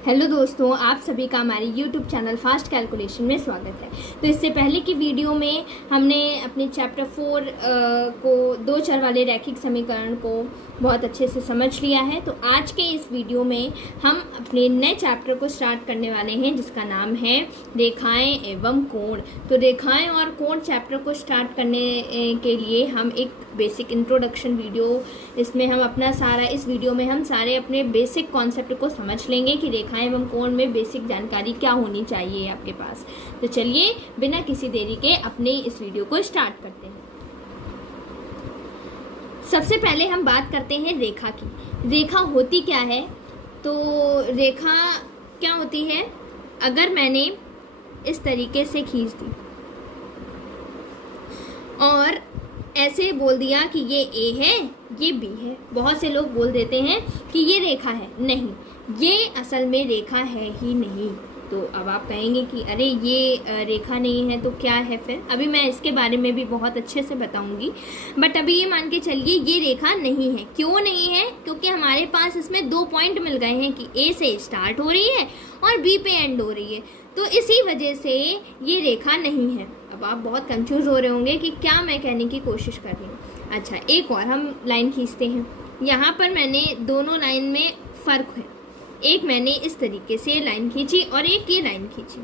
Hello दोस्तों, आप सभी का हमारे YouTube चैनल फास्ट कैलकुलेशन में स्वागत है। तो इससे पहले की वीडियो में हमने अपने चैप्टर 4 को दो चर वाले रैखिक समीकरण को बहुत अच्छे से समझ लिया है। तो आज के इस वीडियो में हम अपने नए चैप्टर को स्टार्ट करने वाले हैं जिसका नाम है रेखाएं एवं कोण। तो रेखाएं और कोण चैप्टर को स्टार्ट करने के लिए हम एक बेसिक इंट्रोडक्शन वीडियो इसमें हम अपना सारा इस वीडियो में हम सारे अपने बेसिक कॉन्सेप्ट को समझ लेंगे कि रेखाएं एवं कोण में बेसिक जानकारी क्या होनी चाहिए आपके पास। तो चलिए बिना किसी देरी के अपने इस वीडियो को स्टार्ट करते हैं। सबसे पहले हम बात करते हैं रेखा की। रेखा होती क्या है? तो रेखा क्या होती है? अगर मैंने इस तरीके से खींच दी और ऐसे बोल दिया कि ये ए है, ये बी है। बहुत से लोग बोल देते हैं कि ये रेखा है। नहीं, ये असल में रेखा है ही नहीं। तो अब आप कहेंगे कि अरे ये रेखा नहीं है तो क्या है फिर? अभी मैं इसके बारे में भी बहुत अच्छे से बताऊंगी, बट अभी ये मान के चलिए ये रेखा नहीं है। क्यों नहीं है? क्योंकि हमारे पास इसमें 2 पॉइंट मिल गए हैं कि ए से स्टार्ट हो रही है और बी पे एंड हो रही है, तो इसी वजह से ये रेखा नहीं है। अब आप बहुत कंफ्यूज हो रहे होंगे कि क्या मैं कहने की कोशिश कर रही हूँ। अच्छा, एक और हम लाइन खींचते हैं। यहाँ पर मैंने दोनों लाइन में फ़र्क है। एक मैंने इस तरीके से लाइन खींची और एक ये लाइन खींची,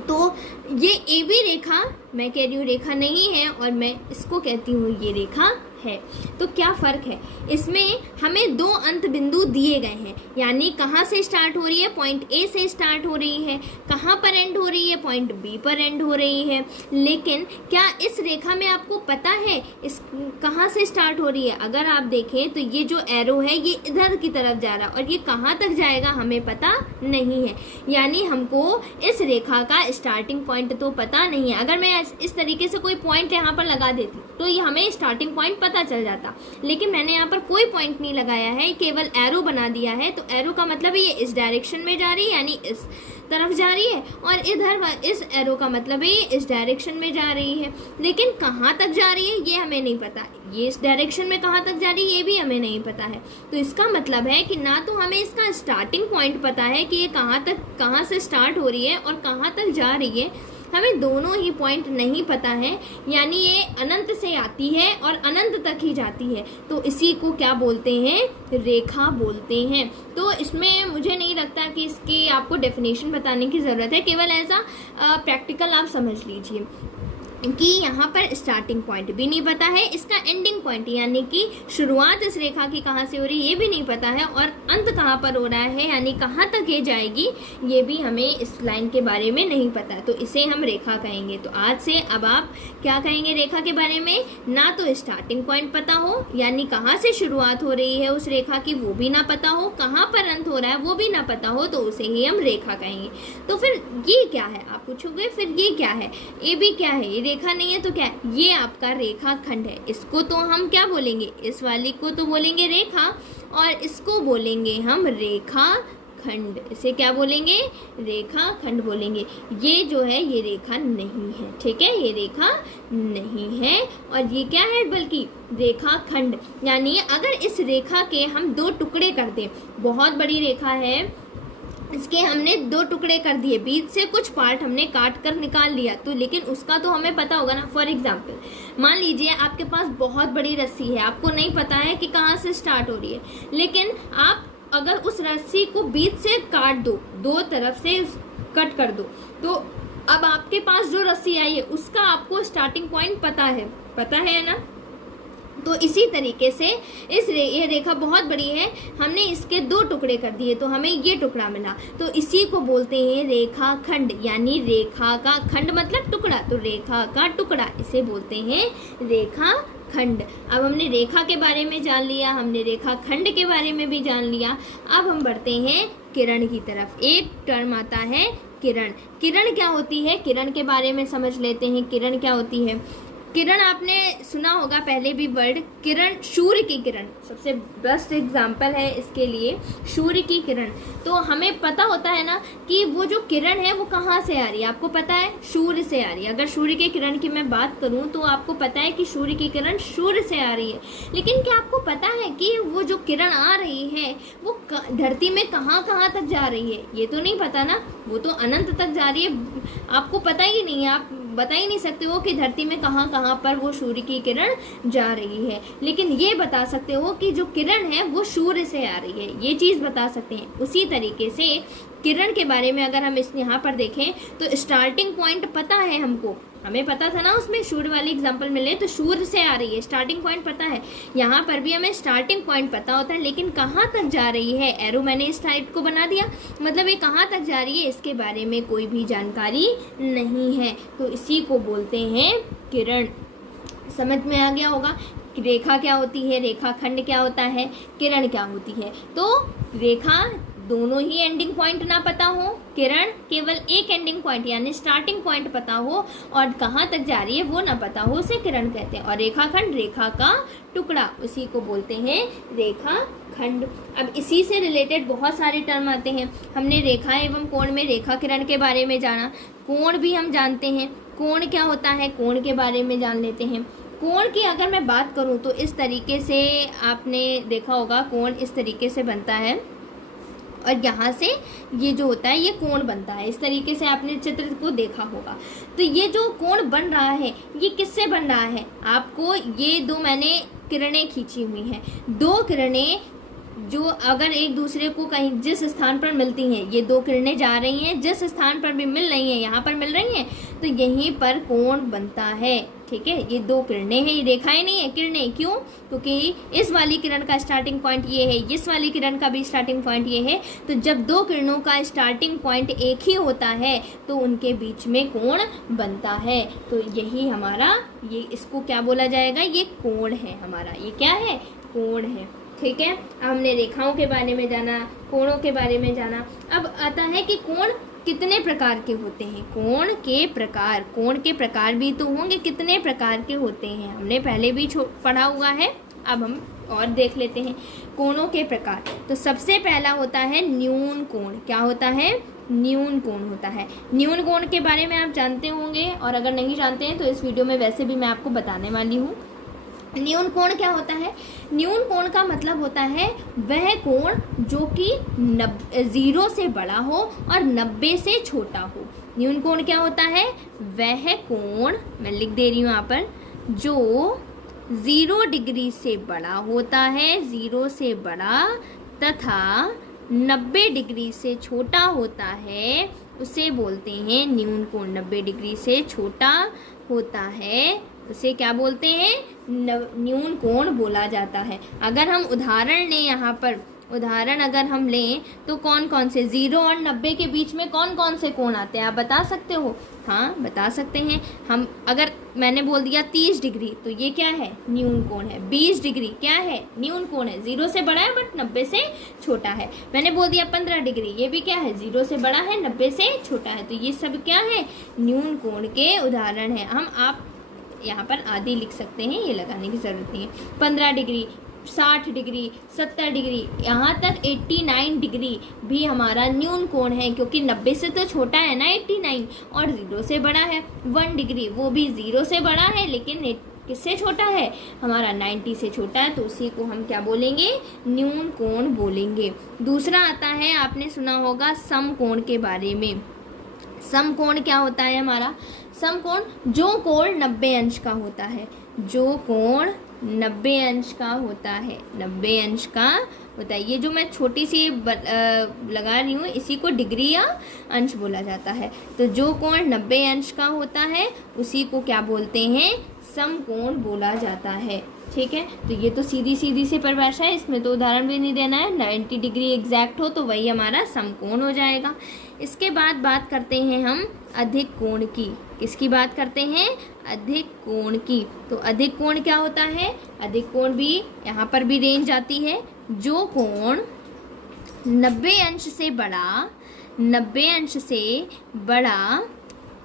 तो ये ए बी रेखा मैं कह रही हूँ रेखा नहीं है और मैं इसको कहती हूँ ये रेखा है। तो क्या फ़र्क है? इसमें हमें 2 अंत बिंदु दिए गए हैं, यानी कहाँ से स्टार्ट हो रही है? पॉइंट ए से स्टार्ट हो रही है। कहाँ पर एंड हो रही है? पॉइंट बी पर एंड हो रही है। लेकिन क्या इस रेखा में आपको पता है इस कहाँ से स्टार्ट हो रही है? अगर आप देखें तो ये जो एरो है ये इधर की तरफ जा रहा है और ये कहाँ तक जाएगा हमें पता नहीं है, यानी हमको इस रेखा का स्टार्टिंग पॉइंट तो पता नहीं है। अगर मैं इस तरीके से कोई पॉइंट यहाँ पर लगा देती तो ये हमें स्टार्टिंग पॉइंट पता चल जाता, लेकिन मैंने यहाँ पर कोई पॉइंट नहीं लगाया है, केवल एरो बना दिया है। तो एरो का मतलब ये इस डायरेक्शन में जा रही है, यानी इस तरफ जा रही है, और इधर इस एरो का मतलब ये इस डायरेक्शन में जा रही है। लेकिन कहाँ तक जा रही है ये हमें नहीं पता। ये इस डायरेक्शन में कहाँ तक जा रही है ये भी हमें नहीं पता है। तो इसका मतलब है कि ना तो हमें इसका स्टार्टिंग पॉइंट पता है कि ये कहाँ से स्टार्ट हो रही है और कहाँ तक जा रही है, हमें दोनों ही पॉइंट नहीं पता है, यानी ये अनंत से आती है और अनंत तक ही जाती है। तो इसी को क्या बोलते हैं? रेखा बोलते हैं। तो इसमें मुझे नहीं लगता कि इसकी आपको डेफिनेशन बताने की ज़रूरत है, केवल ऐसा प्रैक्टिकल आप समझ लीजिए कि यहाँ पर स्टार्टिंग पॉइंट भी नहीं पता है, इसका एंडिंग पॉइंट यानी कि शुरुआत इस रेखा की कहाँ से हो रही है ये भी नहीं पता है, और अंत कहाँ पर हो रहा है यानी कहाँ तक ये जाएगी ये भी हमें इस लाइन के बारे में नहीं पता। तो इसे हम रेखा कहेंगे। तो आज से अब आप क्या कहेंगे रेखा के बारे में? ना तो स्टार्टिंग पॉइंट पता हो, यानी कहाँ से शुरुआत हो रही है उस रेखा की वो भी ना पता हो, कहाँ पर अंत हो रहा है वो भी ना पता हो, तो उसे ही हम रेखा कहेंगे। तो फिर ये क्या है? आप पूछोगे फिर ये क्या है? ए बी क्या है? रेखा नहीं है तो क्या है? ये आपका रेखा खंड है। इसको तो हम क्या बोलेंगे? इस वाली को तो बोलेंगे रेखा और इसको बोलेंगे हम रेखा खंड। इसे क्या बोलेंगे? रेखा खंड बोलेंगे। ये जो है ये रेखा नहीं है, ठीक है, ये रेखा नहीं है और ये क्या है बल्कि रेखा खंड। यानी अगर इस रेखा के हम 2 टुकड़े कर दें, बहुत बड़ी रेखा है, इसके हमने 2 टुकड़े कर दिए, बीच से कुछ पार्ट हमने काट कर निकाल लिया, तो लेकिन उसका तो हमें पता होगा ना। फॉर एग्जाम्पल मान लीजिए आपके पास बहुत बड़ी रस्सी है, आपको नहीं पता है कि कहाँ से स्टार्ट हो रही है, लेकिन आप अगर उस रस्सी को बीच से काट दो, 2 तरफ से कट कर दो, तो अब आपके पास जो रस्सी आई है उसका आपको स्टार्टिंग पॉइंट पता है ना। तो इसी तरीके से ये रेखा बहुत बड़ी है, हमने इसके 2 टुकड़े कर दिए तो हमें ये टुकड़ा मिला, तो इसी को बोलते हैं रेखा खंड। यानी रेखा का खंड मतलब टुकड़ा, तो रेखा का टुकड़ा इसे बोलते हैं रेखा खंड। अब हमने रेखा के बारे में जान लिया, हमने रेखा खंड के बारे में भी जान लिया। अब हम बढ़ते हैं किरण की तरफ। एक टर्म आता है किरण। किरण क्या होती है? किरण के बारे में समझ लेते हैं। किरण क्या होती है? किरण आपने सुना होगा पहले भी वर्ड, किरण, सूर्य की किरण सबसे बेस्ट एग्जाम्पल है इसके लिए, सूर्य की किरण। तो हमें पता होता है ना कि वो जो किरण है वो कहाँ से आ रही है, आपको पता है सूर्य से आ रही है। अगर सूर्य की किरण की मैं बात करूँ तो आपको पता है कि सूर्य की किरण सूर्य से आ रही है। लेकिन क्या आपको पता है कि वो जो किरण आ रही है वो धरती में कहाँ कहाँ तक जा रही है? ये तो नहीं पता ना, वो तो अनंत तक जा रही है, आपको पता ही नहीं है, आप बता ही नहीं सकते हो कि धरती में कहाँ कहाँ पर वो सूर्य की किरण जा रही है। लेकिन ये बता सकते हो कि जो किरण है वो सूर्य से आ रही है, ये चीज़ बता सकते हैं। उसी तरीके से किरण के बारे में अगर हम इस यहाँ पर देखें तो स्टार्टिंग पॉइंट पता है हमको, हमें पता था ना उसमें सूर्य वाली एग्जांपल मिले तो सूर्य से आ रही है, स्टार्टिंग पॉइंट पता है। यहाँ पर भी हमें स्टार्टिंग पॉइंट पता होता है, लेकिन कहाँ तक जा रही है, एरो मैंने इस टाइप को बना दिया, मतलब ये कहाँ तक जा रही है इसके बारे में कोई भी जानकारी नहीं है। तो इसी को बोलते हैं किरण। समझ में आ गया होगा रेखा क्या होती है, रेखा खंड क्या होता है, किरण क्या होती है। तो रेखा दोनों ही एंडिंग पॉइंट ना पता हो, किरण केवल एक एंडिंग पॉइंट यानी स्टार्टिंग पॉइंट पता हो और कहाँ तक जा रही है वो ना पता हो, उसे किरण कहते हैं। और रेखाखंड रेखा का टुकड़ा, उसी को बोलते हैं रेखा खंड। अब इसी से रिलेटेड बहुत सारे टर्म आते हैं। हमने रेखा एवं कोण में रेखा किरण के बारे में जाना, कोण भी हम जानते हैं, कोण क्या होता है कोण के बारे में जान लेते हैं। कोण की अगर मैं बात करूं तो इस तरीके से आपने देखा होगा, कोण इस तरीके से बनता है और यहाँ से ये जो होता है ये कोण बनता है, इस तरीके से आपने चित्र को देखा होगा। तो ये जो कोण बन रहा है ये किससे बन रहा है, आपको ये दो मैंने किरणें खींची हुई हैं, दो किरणें जो अगर एक दूसरे को कहीं जिस स्थान पर मिलती हैं, ये दो किरणें जा रही हैं जिस स्थान पर भी मिल रही हैं, यहाँ पर मिल रही हैं तो यहीं पर कोण बनता है। ठीक है, ये दो किरणें हैं, ये रेखाएं नहीं है किरणें। क्यों? क्योंकि इस वाली किरण का स्टार्टिंग पॉइंट ये है, इस वाली किरण का भी स्टार्टिंग पॉइंट ये है। तो जब दो किरणों का स्टार्टिंग पॉइंट एक ही होता है तो उनके बीच में कोण बनता है। तो यही हमारा ये इसको क्या बोला जाएगा, ये कोण है हमारा, ये क्या है, कोण है। ठीक है, अब हमने रेखाओं के बारे में जाना, कोणों के बारे में जाना। अब आता है कि कोण कितने प्रकार के होते हैं, कोण के प्रकार, कोण के प्रकार भी तो होंगे, कितने प्रकार के होते हैं हमने पहले भी पढ़ा हुआ है, अब हम और देख लेते हैं कोणों के प्रकार। तो सबसे पहला होता है न्यून कोण। क्या होता है, न्यून कोण होता है। न्यून कोण के बारे में आप जानते होंगे और अगर नहीं जानते हैं तो इस वीडियो में वैसे भी मैं आपको बताने वाली हूँ। न्यून कोण क्या होता है, न्यून कोण का मतलब होता है वह कोण जो कि 0 से बड़ा हो और 90 से छोटा हो। न्यून कोण क्या होता है, वह कोण, मैं लिख दे रही हूँ यहाँ पर, जो 0 डिग्री से बड़ा होता है, 0 से बड़ा, तथा 90 डिग्री से छोटा होता है, उसे बोलते हैं न्यून कोण। 90 डिग्री से छोटा होता है उसे क्या बोलते हैं, न्यून कोण बोला जाता है। अगर हम उदाहरण लें, यहाँ पर उदाहरण अगर हम लें तो कौन कौन से 0 और 90 के बीच में कौन कौन से कोण आते हैं, आप बता सकते हो? हाँ बता सकते हैं हम। अगर मैंने बोल दिया 30 डिग्री तो ये क्या है, न्यून कोण है। 20 डिग्री क्या है, न्यून कोण है, 0 से बड़ा है बट 90 से छोटा है। मैंने बोल दिया 15 डिग्री, ये भी क्या है, 0 से बड़ा है 90 से छोटा है। तो ये सब क्या है, न्यून कोण के उदाहरण है। हम आप यहाँ पर आदि लिख सकते हैं, ये लगाने की ज़रूरत नहीं है। 15 डिग्री, 60 डिग्री, 70 डिग्री, यहाँ तक 89 डिग्री भी हमारा न्यून कोण है, क्योंकि 90 से तो छोटा है ना 89, और 0 से बड़ा है। 1 डिग्री, वो भी 0 से बड़ा है लेकिन किससे छोटा है, हमारा 90 से छोटा है, तो उसी को हम क्या बोलेंगे, न्यून कोण बोलेंगे। दूसरा आता है, आपने सुना होगा समकोण के बारे में। समकोण क्या होता है हमारा, समकोण जो कोण 90 अंश का होता है, जो कोण 90 अंश का होता है, 90 अंश का होता है। ये जो मैं छोटी सी लगा रही हूँ इसी को डिग्री या अंश बोला जाता है। तो जो कोण 90 अंश का होता है उसी को क्या बोलते हैं, समकोण बोला जाता है। ठीक है, तो ये तो सीधी सीधी सी परिभाषा है, इसमें तो उदाहरण भी नहीं देना है। 90 डिग्री एग्जैक्ट हो तो वही हमारा समकोण हो जाएगा। इसके बाद बात करते हैं हम अधिक कोण की। किसकी बात करते हैं, अधिक कोण की। तो अधिक कोण क्या होता है, अधिक कोण भी यहाँ पर भी रेंज आती है। जो कोण 90 अंश से बड़ा, 90 अंश से बड़ा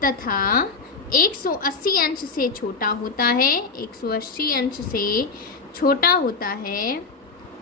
तथा 180 अंश से छोटा होता है, 180 अंश से छोटा होता है,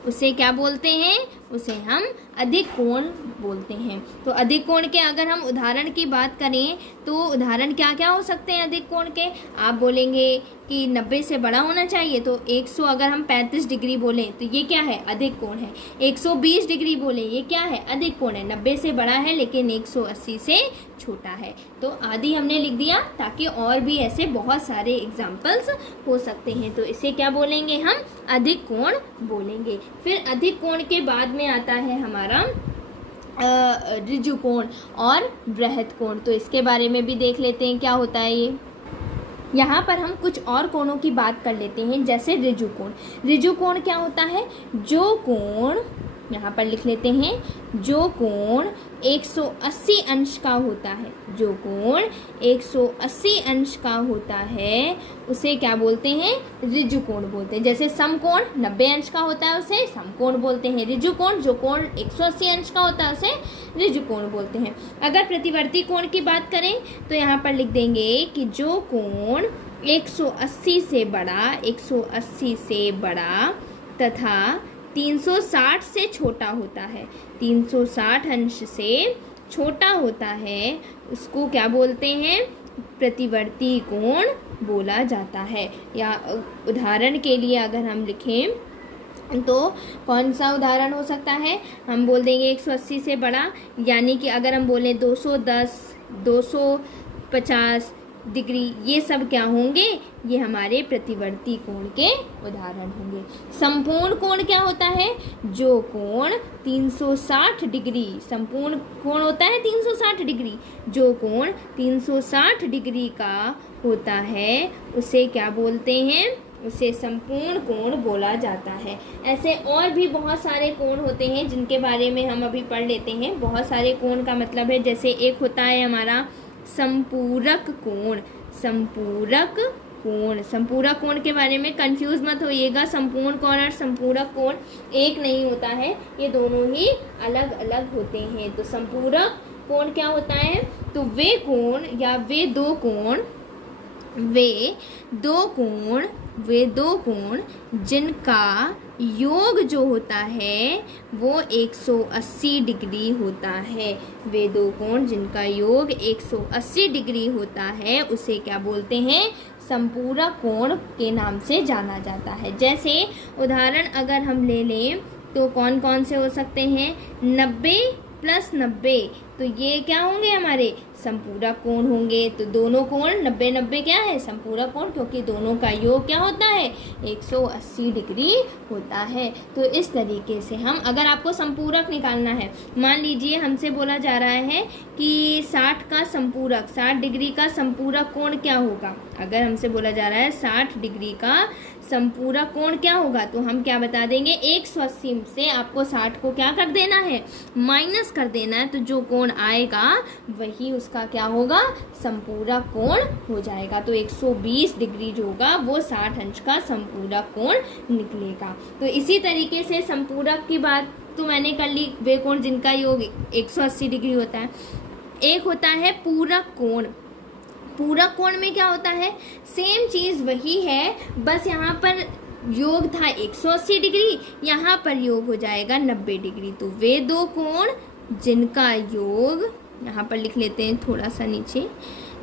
उसे क्या बोलते हैं? उसे हम अधिक कोण बोलते हैं। तो अधिक कोण के अगर हम उदाहरण की बात करें तो उदाहरण क्या क्या हो सकते हैं अधिक कोण के? आप बोलेंगे कि 90 से बड़ा होना चाहिए, तो 100 अगर हम 35 डिग्री बोलें तो ये क्या है? अधिक कोण है। 120 डिग्री बोलें, ये क्या है? अधिक कोण है। 90 से बड़ा है लेकिन 180 से छोटा है। तो आदि हमने लिख दिया, ताकि और भी ऐसे बहुत सारे एग्जाम्पल्स हो सकते हैं। तो इसे क्या बोलेंगे हम? अधिक कोण बोलेंगे। फिर अधिक कोण के बाद में आता है हमारा ऋजु कोण और बृहद कोण। तो इसके बारे में भी देख लेते हैं क्या होता है ये। यहाँ पर हम कुछ और कोणों की बात कर लेते हैं, जैसे ऋजु कोण। ऋजु कोण क्या होता है? जो कोण, यहाँ पर लिख लेते हैं, जो कोण 180 अंश का होता है, जो कोण 180 अंश का होता है, उसे क्या बोलते हैं? ऋजु कोण बोलते हैं। जैसे समकोण 90 अंश का होता है, उसे समकोण बोलते हैं। ऋजु कोण, जो कोण 180 अंश का होता है, उसे ऋजु कोण बोलते हैं। अगर प्रतिवर्ती कोण की बात करें तो यहाँ पर लिख देंगे कि जो कोण 180 से बड़ा, 180 से बड़ा तथा 360 से छोटा होता है, 360 अंश से छोटा होता है, उसको क्या बोलते हैं? प्रतिवर्ती कोण बोला जाता है। या उदाहरण के लिए अगर हम लिखें तो कौन सा उदाहरण हो सकता है? हम बोल देंगे 180 से बड़ा, यानी कि अगर हम बोलें 210, 250 डिग्री, ये सब क्या होंगे? ये हमारे प्रतिवर्ती कोण के उदाहरण होंगे। संपूर्ण कोण क्या होता है? जो कोण 360 डिग्री, संपूर्ण कोण होता है 360 डिग्री, जो कोण 360 डिग्री का होता है, उसे क्या बोलते हैं? उसे संपूर्ण कोण बोला जाता है। ऐसे और भी बहुत सारे कोण होते हैं जिनके बारे में हम अभी पढ़ लेते हैं। बहुत सारे कोण का मतलब है, जैसे एक होता है हमारा संपूरक कोण। संपूरक कोण, संपूरक कोण के बारे में कंफ्यूज मत होइएगा। संपूर्ण कोण और संपूरक कोण एक नहीं होता है, ये दोनों ही अलग अलग होते हैं। तो संपूरक कोण क्या होता है? तो वे कोण या वे दो कोण जिनका योग जो होता है वो 180 डिग्री होता है। वे दो कोण जिनका योग 180 डिग्री होता है, उसे क्या बोलते हैं? संपूरक कोण के नाम से जाना जाता है। जैसे उदाहरण अगर हम ले लें तो कौन कौन से हो सकते हैं? 90 प्लस 90, तो ये क्या होंगे? हमारे संपूरक कोण होंगे। तो दोनों कोण 90 90 क्या है? संपूरक कोण, क्योंकि दोनों का योग क्या होता है? 180 डिग्री होता है। तो इस तरीके से हम, अगर आपको संपूरक निकालना है, मान लीजिए हमसे बोला जा रहा है कि 60 का संपूरक, 60 डिग्री का संपूरक कोण क्या होगा? अगर हमसे बोला जा रहा है 60 डिग्री का संपूरक कोण क्या होगा, तो हम क्या बता देंगे? 180 से आपको 60 को क्या कर देना है? माइनस कर देना है। तो जो कोण आएगा वही उसका क्या होगा? संपूरक कोण हो जाएगा। तो 120 डिग्री जो होगा वो 60 अंश का संपूरक कोण निकलेगा। तो इसी तरीके से संपूरक की बात तो मैंने कर ली, वे कोण जिनका योग 180 डिग्री होता है। एक होता है पूरक कोण। पूरक कोण में क्या होता है? सेम चीज़ वही है, बस यहाँ पर योग था 180 डिग्री, यहाँ पर योग हो जाएगा 90 डिग्री। तो वे दो कोण जिनका योग, यहाँ पर लिख लेते हैं थोड़ा सा नीचे,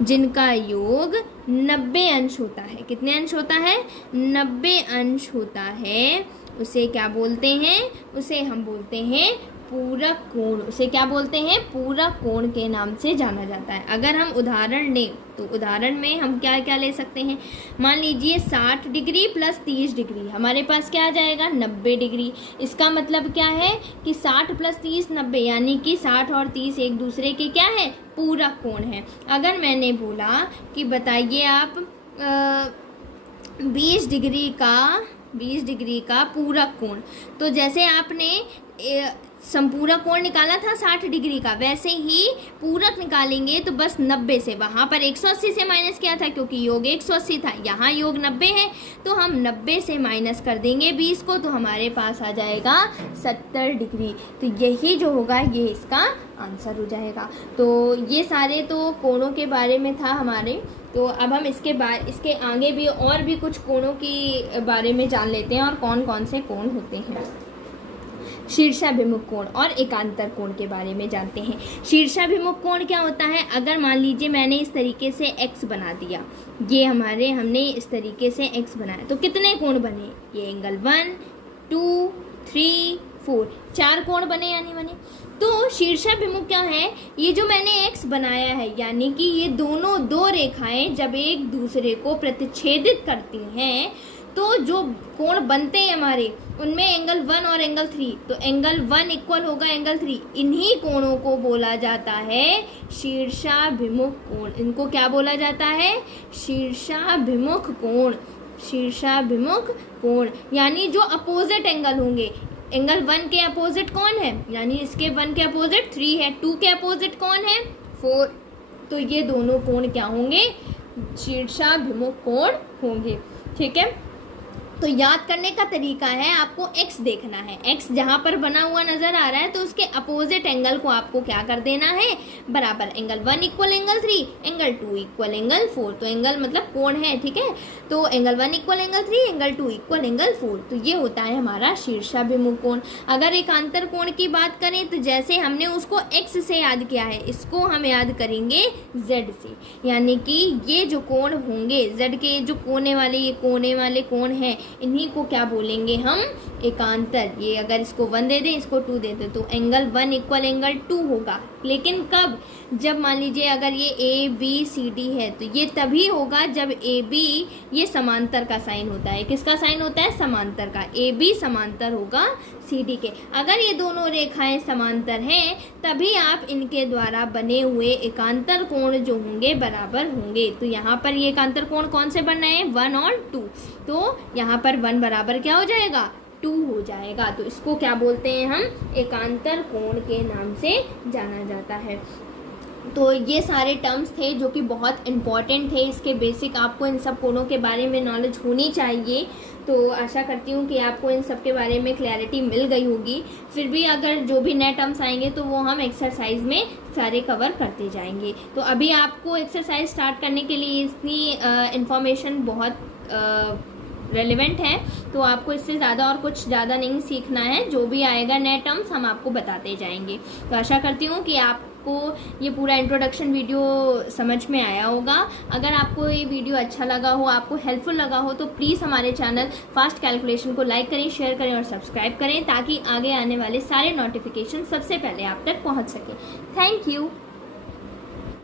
जिनका योग 90 अंश होता है। कितने अंश होता है? 90 अंश होता है। उसे क्या बोलते हैं? उसे हम बोलते हैं पूरक कोण। उसे क्या बोलते हैं? पूरक कोण के नाम से जाना जाता है। अगर हम उदाहरण लें तो उदाहरण में हम क्या क्या ले सकते हैं? मान लीजिए 60 डिग्री प्लस 30 डिग्री, हमारे पास क्या आ जाएगा? 90 डिग्री। इसका मतलब क्या है कि 60 प्लस 30 90, यानी कि 60 और 30 एक दूसरे के क्या है? पूरक कोण है। अगर मैंने बोला कि बताइए आप 20 डिग्री का पूरक कोण, तो जैसे आपने संपूरक कोण निकाला था 60 डिग्री का, वैसे ही पूरक निकालेंगे तो बस 90 से, वहाँ पर 180 से माइनस किया था क्योंकि योग 180 था, यहाँ योग 90 है, तो हम 90 से माइनस कर देंगे 20 को, तो हमारे पास आ जाएगा 70 डिग्री। तो यही जो होगा ये इसका आंसर हो जाएगा। तो ये सारे तो कोणों के बारे में था हमारे। तो अब हम इसके आगे भी और भी कुछ कोणों की बारे में जान लेते हैं और कौन कौन से कोण होते हैं। शीर्षाभिमुख कोण और एकांतर कोण के बारे में जानते हैं। शीर्षाभिमुख कोण क्या होता है? अगर मान लीजिए मैंने इस तरीके से x बना दिया, ये हमने इस तरीके से x बनाया, तो कितने कोण बने? ये एंगल 1 2 3 4 4 कोण बने या नहीं बने? तो शीर्षाभिमुख क्या है? ये जो मैंने x बनाया है, यानी कि ये दोनों दो रेखाएं जब एक दूसरे को प्रतिच्छेदित करती हैं तो जो कोण बनते हैं हमारे, उनमें एंगल 1 और एंगल 3, तो एंगल 1 इक्वल होगा एंगल 3। इन्हीं कोणों को बोला जाता है शीर्षाभिमुख कोण। इनको क्या बोला जाता है? शीर्षाभिमुख कोण। शीर्षाभिमुख कोण यानी जो अपोजिट एंगल होंगे। एंगल 1 के अपोजिट कौन है? यानी इसके 1 के अपोजिट 3 है। 2 के अपोजिट कौन है? 4। तो ये दोनों कोण क्या होंगे? शीर्षाभिमुख कोण होंगे। ठीक है, तो याद करने का तरीका है, आपको x देखना है। x जहाँ पर बना हुआ नज़र आ रहा है तो उसके अपोजिट एंगल को आपको क्या कर देना है? बराबर। Angle 1 equal angle 3, angle 2 equal angle 4। तो एंगल मतलब कोण है, ठीक है। तो angle 1 equal angle 3, angle 2 equal angle 4। तो ये होता है हमारा शीर्षाभिमुख कोण। अगर एकांतर कोण की बात करें तो जैसे हमने उसको x से याद किया है, इसको हम याद करेंगे z से। यानी कि ये जो कोण होंगे, z के जो कोने वाले कोण हैं, इन्हीं को क्या बोलेंगे हम? एकांतर। ये अगर इसको 1 दे दें, इसको 2 दे दें, तो एंगल 1 इक्वल एंगल 2 होगा। लेकिन कब? जब मान लीजिए अगर ये ABCD है तो ये तभी होगा जब AB ये समांतर का साइन होता है। किसका साइन होता है? समांतर का। AB समांतर होगा CD के। अगर ये दोनों रेखाएं समांतर हैं तभी आप इनके द्वारा बने हुए एकांतर कोण जो होंगे बराबर होंगे। तो यहाँ पर ये एकांतर कोण कौन से बन रहे हैं? 1 और 2। तो यहाँ पर 1 बराबर क्या हो जाएगा? 2 हो जाएगा। तो इसको क्या बोलते हैं हम? एकांतर कोण के नाम से जाना जाता है। तो ये सारे टर्म्स थे जो कि बहुत इम्पॉर्टेंट थे। इसके बेसिक आपको इन सब कोणों के बारे में नॉलेज होनी चाहिए। तो आशा करती हूँ कि आपको इन सब के बारे में क्लैरिटी मिल गई होगी। फिर भी अगर जो भी नए टर्म्स आएंगे तो वो हम एक्सरसाइज में सारे कवर करते जाएंगे। तो अभी आपको एक्सरसाइज स्टार्ट करने के लिए इतनी इन्फॉर्मेशन बहुत रेलेवेंट है, तो आपको इससे ज़्यादा और कुछ ज़्यादा नहीं सीखना है। जो भी आएगा नए टर्म्स हम आपको बताते जाएंगे। तो आशा करती हूँ कि आपको ये पूरा इंट्रोडक्शन वीडियो समझ में आया होगा। अगर आपको ये वीडियो अच्छा लगा हो, आपको हेल्पफुल लगा हो, तो प्लीज़ हमारे चैनल फास्ट कैलकुलेशन को लाइक करें, शेयर करें और सब्सक्राइब करें ताकि आगे आने वाले सारे नोटिफिकेशन सबसे पहले आप तक पहुँच सके। Thank you.